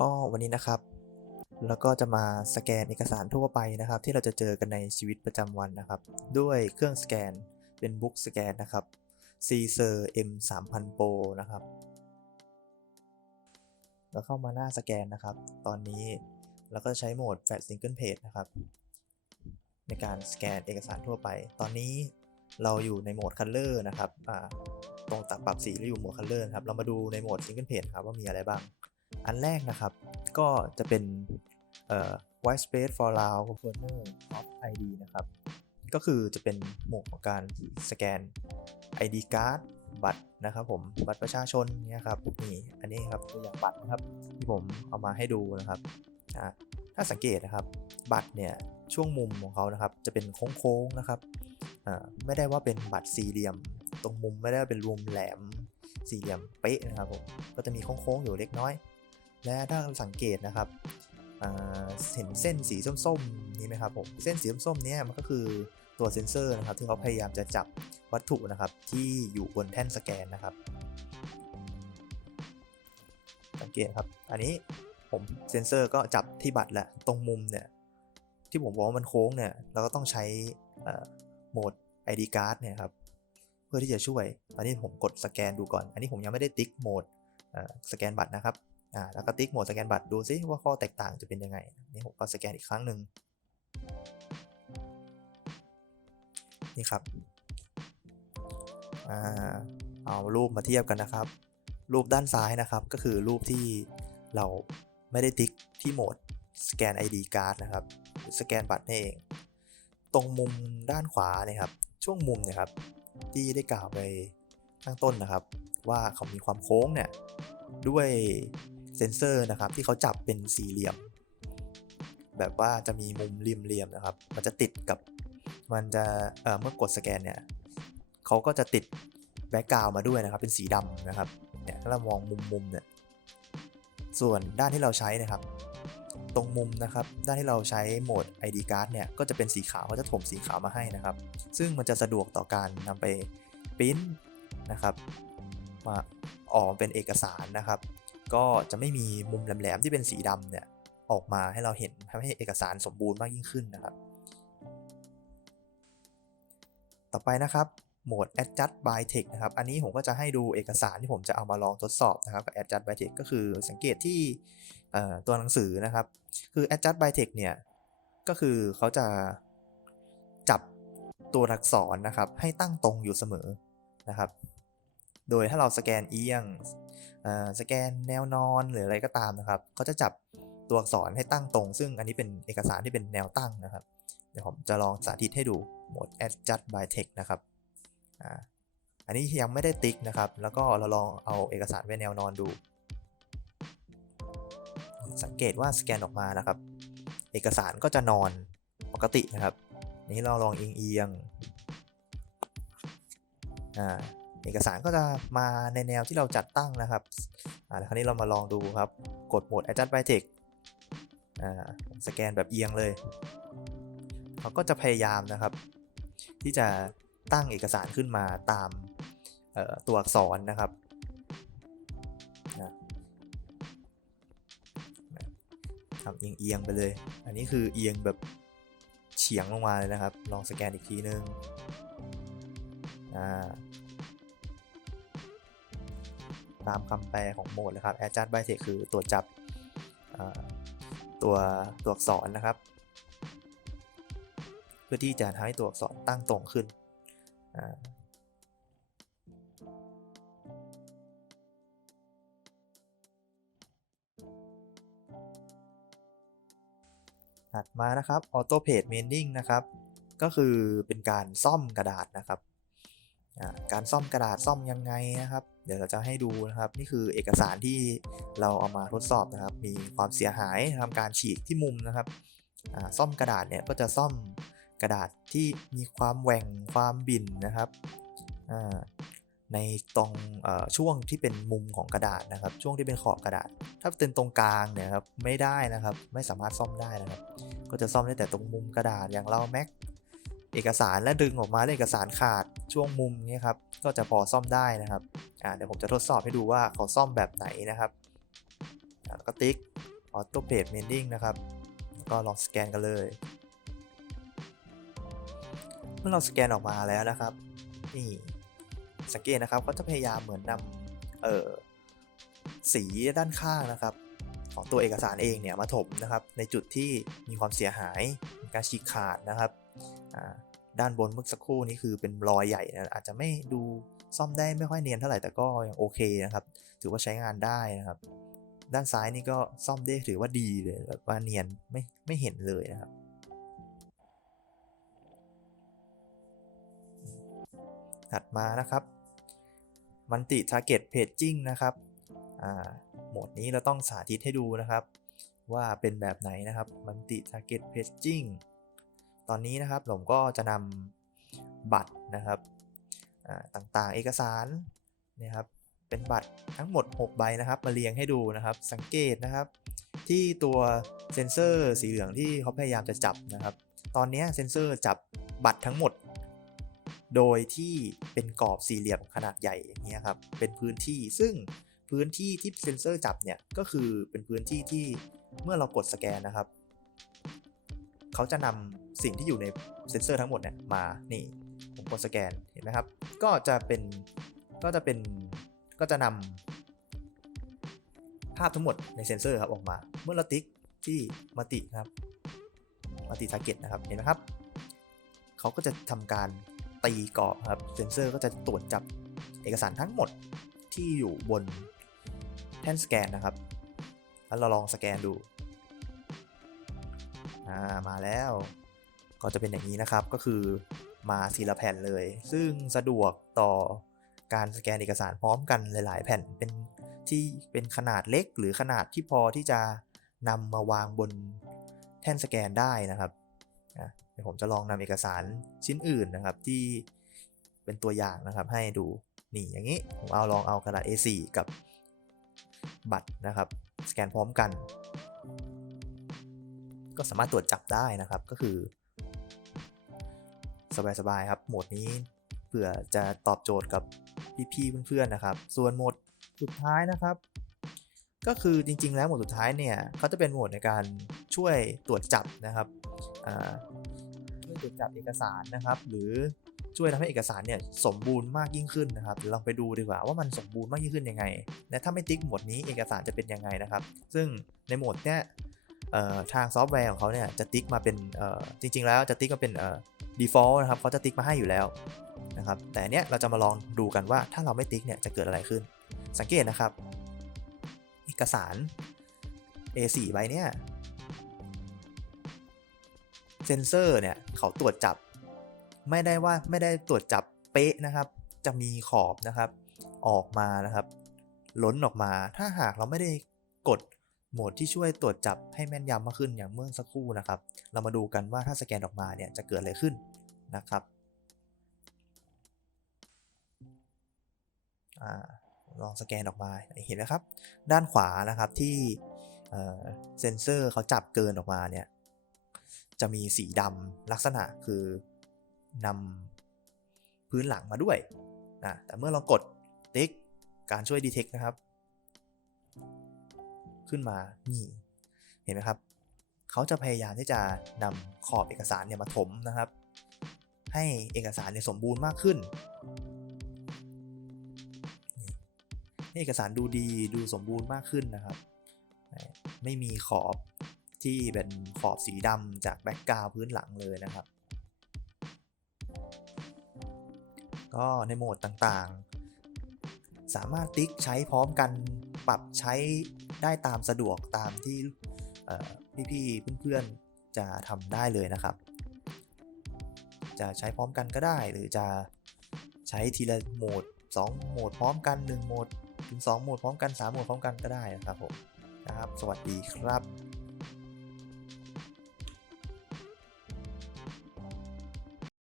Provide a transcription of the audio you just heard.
ก็วันนี้นะครับ แล้วก็จะมาสแกนเอกสารทั่วไปนะครับ ที่เราจะเจอกันในชีวิตประจำวันนะครับ ด้วยเครื่องสแกนเป็นบุ๊กสแกนนะครับ c s e r M 3 0 0 0 Pro นะครับ แล้วเข้ามาหน้าสแกนนะครับ ตอนนี้เราก็ใช้โหมด Flat Single Page นะครับ ในการสแกนเอกสารทั่วไป ตอนนี้เราอยู่ในโหมด Color นะครับตรงตัดปรับสีเราอยู่โหมด Color ครับ เรามาดูในโหมด Single Page ครับว่ามีอะไรบ้าง อันแรกนะครับ ก็จะเป็นเอ่อ white space for allow corner of ID นะครับ ก็คือจะเป็นหมดของการสแกน ID card บัตรนะครับผมบัตรประชาชนเนี่ยครับนี่อันนี้ครับตัวอย่างบัตรนะครับที่ผมเอามาให้ดูนะครับถ้าสังเกตนะครับ บัตรเนี่ยช่วงมุมของเขานะครับ จะเป็นโค้งๆนะครับไม่ได้ว่าเป็นบัตรสี่เหลี่ยม ตรงมุมไม่ได้ว่าเป็นรวมแหลมสี่เหลี่ยมเป๊ะนะครับผมก็จะมีโค้งๆอยู่เล็กน้อย และถ้าสังเกตนะครับเห็นเส้นสีส้มๆนี่ไหมครับผมเส้นสีส้มๆเนี้มันก็คือตัวเซ็นเซอร์นะครับที่เขาพยายามจะจับวัตถุนะครับที่อยู่บนแท่นสแกนนะครับ สังเกตครับอันนี้ผมเซ็นเซอร์ก็จับที่บัตรแหละตรงมุมเนี่ยที่ผมบอกว่ามันโค้งเนี่ยเราก็ต้องใช้โหมด ID card เนี่ยครับเพื่อที่จะช่วย ตอนนี้ผมกดสแกนดูก่อน อันนี้ผมยังไม่ได้ติ๊กโหมดสแกนบัตรนะครับ อ่าแล้วก็ติ๊กโหมดสแกนบัตรดูซิว่าข้อแตกต่างจะเป็นยังไงนี่ผมก็สแกนอีกครั้งหนึ่งนี่ครับอ่าเอารูปมาเทียบกันนะครับ รูปด้านซ้ายนะครับก็คือรูปที่เราไม่ได้ติ๊กที่โหมดสแกน ID card นะครับสแกนบัตรนั่เอง ตรงมุมด้านขวาเนี่ยครับช่วงมุมเนี่ยครับที่ได้กล่าวไปข้างต้นนะครับ ว่าเขามีความโค้งเนี่ยด้วย เซนเซอร์นะครับที่เขาจับเป็นสี่เหลี่ยม แบบว่าจะมีมุมเหลี่ยมๆนะครับ มันจะติดกับมันจะเเมื่อกดสแกนเนี่ยเขาก็จะติดแบ็กกราวมาด้วยนะครับ เป็นสีดำนะครับเนี่ยถ้าเรามองมุมๆเนี่ยส่วนด้านที่เราใช้นะครับ ตรงมุมนะครับ ด้านที่เราใช้โหมด ID card เนี่ยก็จะเป็นสีขาวเขาจะถมสีขาวมาให้นะครับ ซึ่งมันจะสะดวกต่อการนำไปปริ้นนะครับ มาออกเป็นเอกสารนะครับ ก็จะไม่มีมุมแหลมๆที่เป็นสีดำเนี่ยออกมาให้เราเห็นทำให้เอกสารสมบูรณ์มากยิ่งขึ้นนะครับ ต่อไปนะครับโหมด adjust by text นะครับ อันนี้ผมก็จะให้ดูเอกสารที่ผมจะเอามาลองทดสอบนะครับกับ adjust by text ก็คือสังเกตที่ตัวหนังสือนะครับ คือ adjust by text เนี่ย ก็คือเขาจะจับตัวอักษรนะครับ ให้ตั้งตรงอยู่เสมอนะครับ โดยถ้าเราสแกนเอียง สแกนแนวนอนหรืออะไรก็ตามนะครับเขาจะจับตัวอักษรให้ตั้งตรง ซึ่งอันนี้เป็นเอกสารที่เป็นแนวตั้งนะครับ เดี๋ยวผมจะลองสาธิตให้ดูโหมด adjust by text นะครับอ,อันนี้ยังไม่ได้ติ๊กนะครับ แล้วก็เราลองเอาเอกสารไว้แนวนอนดู สังเกตว่าสแกนออกมานะครับ เอกสารก็จะนอนปกตินะครับ นี้เราลองเอียงเอียงๆอ่า เอกสารก็จะมาในแนวที่เราจัดตั้งนะครับอ่าคราวนี้เรามาลองดูครับ กดโหมด adjust by text อ่าสแกนแบบเอียงเลยเขาก็จะพยายามนะครับ ที่จะตั้งเอกสารขึ้นมาตามตัวอักษรนะครับทำเอียงๆไปเลย อันนี้คือเอียงแบบเฉียงลงมาเลยนะครับ ลองสแกนอีกทีนึง อ่า ตามคำแปลของโหมดเลยครับ adjust by text คือตรวจับตัวตัวอักษรนะครับ เพื่อที่จะทำให้ตัวอักษรตั้งตรงขึ้นถัดมานะครับ Auto Page Mending นะครับ ก็คือเป็นการซ่อมกระดาษนะครับ การซ่อมกระดาษซ่อมยังไงนะครับ เดี๋ยวเราจะให้ดูนะครับ นี่คือเอกสารที่เราเอามาทดสอบนะครับ มีความเสียหายทำการฉีกที่มุมนะครับซ่อมกระดาษเนี่ยก็จะซ่อมกระดาษที่มีความแหว่งความบิ่นนะครับในตรงช่วงที่เป็นมุมของกระดาษนะครับ ช่วงที่เป็นขอบกระดาษ ถ้าเป็นตรงกลางเนี่ยครับไม่ได้นะครับ ไม่สามารถซ่อมได้นะครับ ก็จะซ่อมได้แต่ตรงมุมกระดาษอย่างเราแม็ก เอกสารและดึงออกมาแล้วเอกสารขาดช่วงมุมนี้ครับก็จะพอซ่อมได้นะครับอ่าเดี๋ยวผมจะทดสอบให้ดูว่าเขาซ่อมแบบไหนนะครับแล้วก็ติ๊ก Auto Page Mending นะครับก็ลองสแกนกันเลย เมื่อเราสแกนออกมาแล้วนะครับนี่สังเกตนะครับเขาจะพยายามเหมือนนำเอ่อสีด้านข้างนะครับ ของตัวเอกสารเองเนี่ยมาถมนะครับ ในจุดที่มีความเสียหายการฉีกขาดนะครับ ด้านบนเมื่อสักครู่นี้คือเป็นรอยใหญ่นะอาจจะไม่ดูซ่อมได้ไม่ค่อยเนียนเท่าไหร่แต่ก็ยังโอเคนะครับ ถือว่าใช้งานได้นะครับ ด้านซ้ายนี่ก็ซ่อมได้ถือว่าดีเลยแบบว่าเนียนไม่ไม่เห็นเลยนะครับ ถัดมานะครับมันติ target paging นะครับโหมดนี้เราต้องสาธิตให้ดูนะครับ ว่าเป็นแบบไหนนะครับมันติ target paging ตอนนี้นะครับผมก็จะนำบัตรนะครับต่างๆ เอกสารนะครับเป็นบัตรทั้งหมด 6 ใบนะครับ มาเรียงให้ดูนะครับ สังเกตนะครับ ที่ตัวเซนเซอร์สีเหลืองที่เขาพยายามจะจับนะครับ ตอนนี้เซนเซอร์จับบัตรทั้งหมด โดยที่เป็นกรอบสี่เหลี่ยมขนาดใหญ่อย่างเงี้ยครับเป็นพื้นที่ซึ่งพื้นที่ที่เซนเซอร์จับเนี่ยก็คือเป็นพื้นที่ที่เมื่อเรากดสแกนนะครับ เขาจะนำ สิ่งที่อยู่ในเซนเซอร์ทั้งหมดเนี่ยมานี่ผมกดสแกนเห็นไหมครับ ก็จะเป็นก็จะเป็นก็จะนำภาพทั้งหมดในเซนเซอร์ครับออกมา เมื่อเราติ๊กที่มาติครับมาติทาร์เก็ตนะครับเห็นไหมครับเขาก็จะทำการตีกรอบครับเซนเซอร์ก็จะตรวจจับเอกสารทั้งหมดที่อยู่บนแท่นสแกนนะครับ แล้วเราลองสแกนดู อ่า มาแล้ว ก็จะเป็นอย่างนี้นะครับก็คือมาทีละแผ่นเลย ซึ่งสะดวกต่อการสแกนเอกสารพร้อมกันหลาย ๆ แผ่นเป็นที่เป็นขนาดเล็กหรือขนาดที่พอที่จะนำมาวางบนแท่นสแกนได้นะครับอะเดี๋ยวผมจะลองนำเอกสารชิ้นอื่นนะครับที่เป็นตัวอย่างนะครับให้ดูนี่อย่างนี้ผมเอาลองเอากระดาษ A4 กับบัตรนะครับสแกนพร้อมกัน ก็สามารถตรวจจับได้นะครับก็คือ สบายๆครับ โหมดนี้เผื่อจะตอบโจทย์กับพี่ๆเพื่อนๆนะครับ ส่วนโหมดสุดท้ายนะครับ ก็คือจริงๆ แล้วโหมดสุดท้ายเนี่ยเขาจะเป็นโหมดในการช่วยตรวจจับนะครับช่วยตรวจจับเอกสารนะครับ หรือช่วยทำให้เอกสารเนี่ยสมบูรณ์มากยิ่งขึ้นนะครับเดี๋ยวลองไปดูดีกว่าว่ามันสมบูรณ์มากยิ่งขึ้นยังไงและถ้าไม่ติ๊กโหมดนี้เอกสารจะเป็นยังไงนะครับ ซึ่งในโหมดเนี้ย ทางซอฟต์แวร์ของเขาเนี่ยจะติ๊กมาเป็นจริง ๆ แล้วจะติ๊กมาเป็นเอ่อ default นะครับเขาจะติ๊กมาให้อยู่แล้วนะครับแต่เนี้ยเราจะมาลองดูกันว่าถ้าเราไม่ติ๊กเนี่ยจะเกิดอะไรขึ้น สังเกตนะครับ เอกสาร A4 ใบเนี่ยเซนเซอร์เนี่ยเขาตรวจจับ ไม่ได้ว่าไม่ได้ตรวจจับเป๊ะนะครับ จะมีขอบนะครับ ออกมานะครับ ล้นออกมาถ้าหากเราไม่ได้กด โหมดที่ช่วยตรวจจับให้แม่นยำมากขึ้นอย่างเมื่อสักครู่นะครับ เรามาดูกันว่าถ้าสแกนออกมาเนี่ยจะเกิดอะไรขึ้นนะครับอลองสแกนออกมาเห็นไหมครับ ด้านขวานะครับที่เซนเซอร์เขาจับเกินออกมาเนี่ยจะมีสีดำลักษณะคือนำพื้นหลังมาด้วยนะแต่เมื่อเรากดติ๊กการช่วยดีเทคนะครับ ขึ้นมานี่ เห็นไหมครับ เขาจะพยายามที่จะนำขอบเอกสารเนี่ยมาถมนะครับ ให้เอกสารเนี่ยสมบูรณ์มากขึ้นให้เอกสารดูดีดูสมบูรณ์มากขึ้นนะครับ ไม่มีขอบที่เป็นขอบสีดำจากแบ็กกราวพื้นหลังเลยนะครับ ก็ในโหมดต่าง สามารถติ๊กใช้พร้อมกันปรับใช้ได้ตามสะดวกตามที่พี่ๆเพื่อนๆจะทำได้เลยนะครับ จะใช้พร้อมกันก็ได้หรือจะใช้ทีละโหมด 2 โหมดพร้อมกัน 1 โหมดถึง 2 โหมดพร้อมกัน 3 โหมดพร้อมกันก็ได้นะครับผมนะครับ สวัสดีครับ